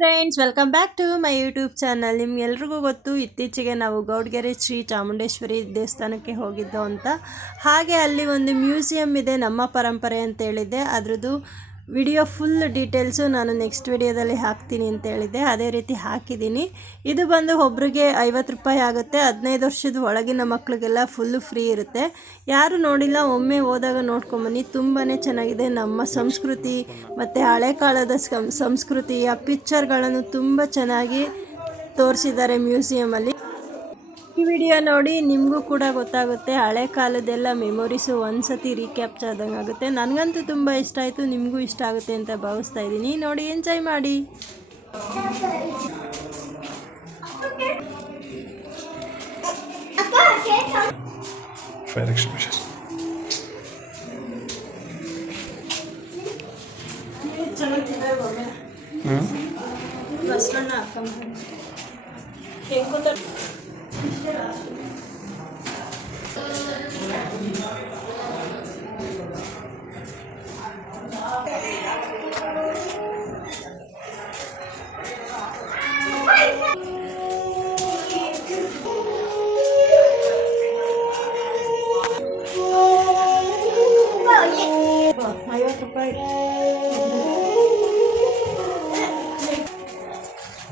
Friends, welcome back to my YouTube channel. ನಿಮ್ಗೆಲ್ರಿಗೂ ಗೊತ್ತು, ಇತ್ತೀಚೆಗೆ ನಾವು ಗೌಡ್ಗೆರೆ ಶ್ರೀ ಚಾಮುಂಡೇಶ್ವರಿ ದೇವಸ್ಥಾನಕ್ಕೆ ಹೋಗಿದ್ದು ಅಂತ. ಹಾಗೆ ಅಲ್ಲಿ ಒಂದು ಮ್ಯೂಸಿಯಂ ಇದೆ, ನಮ್ಮ ಪರಂಪರೆ ಅಂತ ಹೇಳಿದ್ದೆ. ಅದ್ರದ್ದು ವಿಡಿಯೋ ಫುಲ್ ಡೀಟೇಲ್ಸು ನಾನು ನೆಕ್ಸ್ಟ್ ವಿಡಿಯೋದಲ್ಲಿ ಹಾಕ್ತೀನಿ ಅಂತ ಹೇಳಿದ್ದೆ. ಅದೇ ರೀತಿ ಹಾಕಿದ್ದೀನಿ. ಇದು ಬಂದು ಒಬ್ರಿಗೆ 50 ರೂಪಾಯಿ ಆಗುತ್ತೆ. 15 ವರ್ಷದ ಒಳಗಿನ ಮಕ್ಕಳಿಗೆಲ್ಲ ಫುಲ್ಲು ಫ್ರೀ ಇರುತ್ತೆ. ಯಾರು ನೋಡಿಲ್ಲ, ಒಮ್ಮೆ ಹೋದಾಗ ನೋಡ್ಕೊಂಬನ್ನಿ. ತುಂಬಾ ಚೆನ್ನಾಗಿದೆ. ನಮ್ಮ ಸಂಸ್ಕೃತಿ ಮತ್ತು ಹಳೆ ಕಾಲದ ಸಂಸ್ಕೃತಿಯ ಪಿಕ್ಚರ್ಗಳನ್ನು ತುಂಬ ಚೆನ್ನಾಗಿ ತೋರಿಸಿದ್ದಾರೆ ಮ್ಯೂಸಿಯಮಲ್ಲಿ. ಈ ವಿಡಿಯೋ ನೋಡಿ ನಿಮಗೂ ಕೂಡ ಗೊತ್ತಾಗುತ್ತೆ. ಹಳೆ ಕಾಲದೆಲ್ಲ ಮೆಮೊರೀಸು ಒಂದ್ಸತಿ ರೀಕ್ಯಾಪ್ಚರ್ ಆದಂಗೆ ಆಗುತ್ತೆ. ನನಗಂತೂ ತುಂಬ ಇಷ್ಟ ಆಯಿತು, ನಿಮಗೂ ಇಷ್ಟ ಆಗುತ್ತೆ ಅಂತ ಭಾವಿಸ್ತಾ ಇದ್ದೀನಿ. ನೋಡಿ, ಎಂಜಾಯ್ ಮಾಡಿ.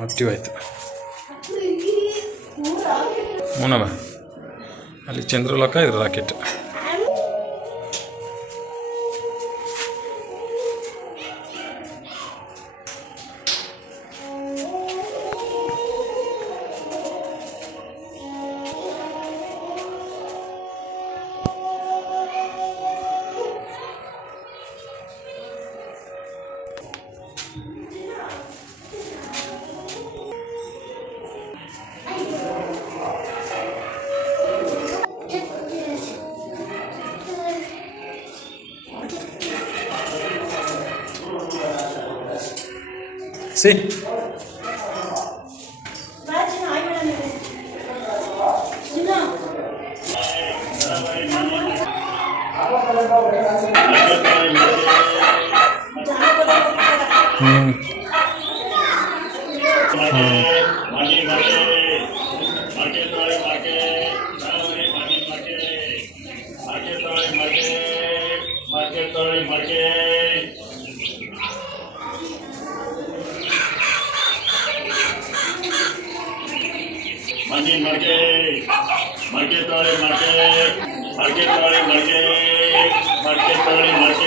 ಆಕ್ಟಿವ್ ಆಯಿತು. ಮುನವ ಅಲ್ಲಿ ಚಂದ್ರಲೋಕ, ಇದು ರಾಕೆಟ್. See? मड़के तोड़े मड़के तोड़े मड़के तोड़े मड़के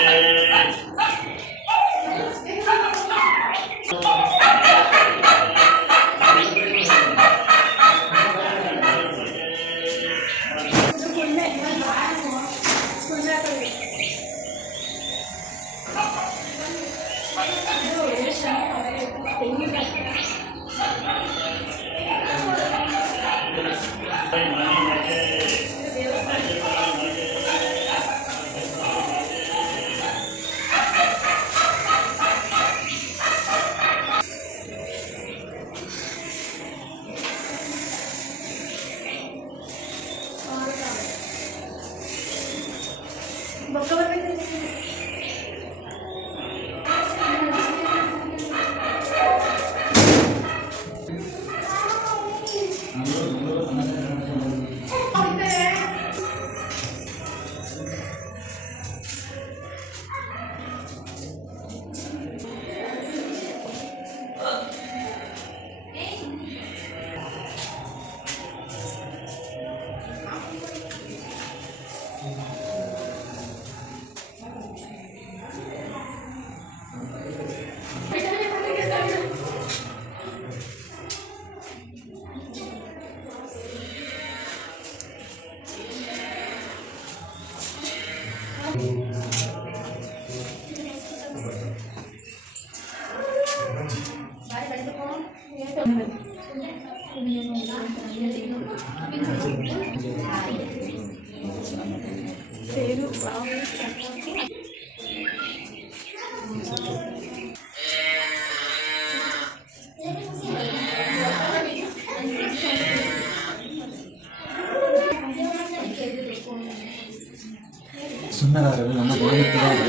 ಸುಂದರರು ನಮ್ಮ ಹೇಗೆ ತಯಾರು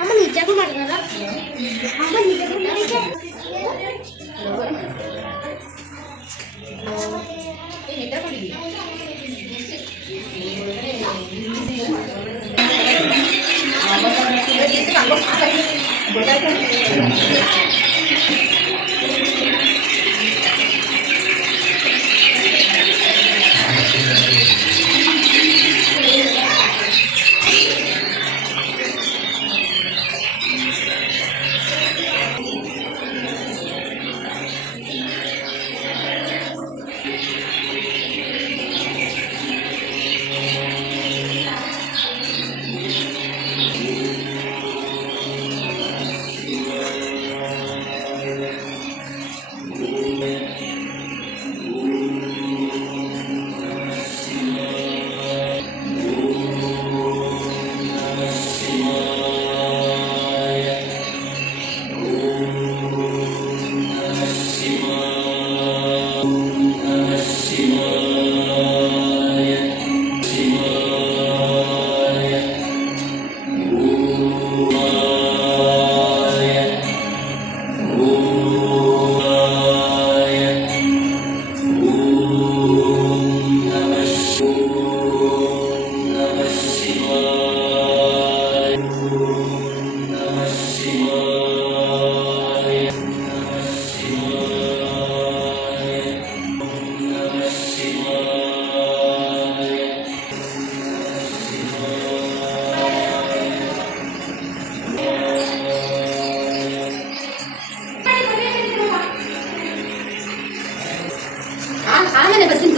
ಅಮ್ಮ ನಿಜಕ್ಕೂ ಮಾಡಿದಾರ ಅಮ್ಮ ನಿಜಕ್ಕೂ ಆಮೇಲೆ ಬರ್ತೀನಿ.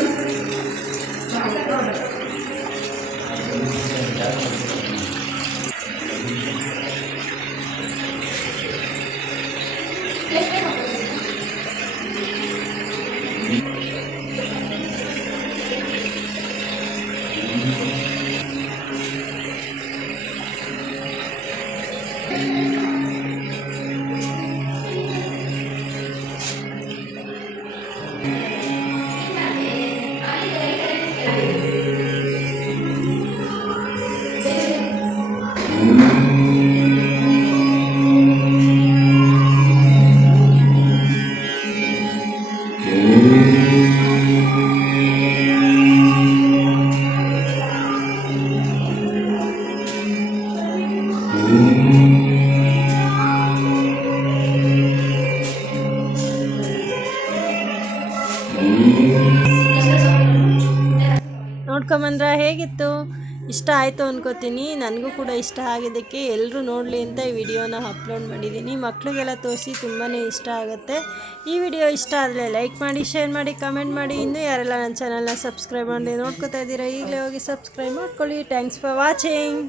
ನೋಡ್ಕೊಂಬಂದ್ರೆ ಹೇಗಿತ್ತು? ಇಷ್ಟ ಆಯಿತು ಅನ್ಕೋತೀನಿ. ನನಗೂ ಕೂಡ ಇಷ್ಟ ಆಗಿದ್ದಕ್ಕೆ ಎಲ್ಲರೂ ನೋಡಲಿ ಅಂತ ಈ ವಿಡಿಯೋನ ಅಪ್ಲೋಡ್ ಮಾಡಿದ್ದೀನಿ. ಮಕ್ಕಳಿಗೆಲ್ಲ ತೋರಿಸಿ ತುಂಬಾ ಇಷ್ಟ ಆಗುತ್ತೆ. ಈ ವಿಡಿಯೋ ಇಷ್ಟ ಆದರೆ ಲೈಕ್ ಮಾಡಿ, ಶೇರ್ ಮಾಡಿ, ಕಮೆಂಟ್ ಮಾಡಿ. ಇನ್ನೂ ಯಾರೆಲ್ಲ ನನ್ನ ಚಾನಲ್ನ ಸಬ್ಸ್ಕ್ರೈಬ್ ಮಾಡಿ ನೋಡ್ಕೋತಾ ಇದ್ದೀರಾ ಈಗಲೇ ಹೋಗಿ ಸಬ್ಸ್ಕ್ರೈಬ್ ಮಾಡ್ಕೊಳ್ಳಿ. Thanks for watching.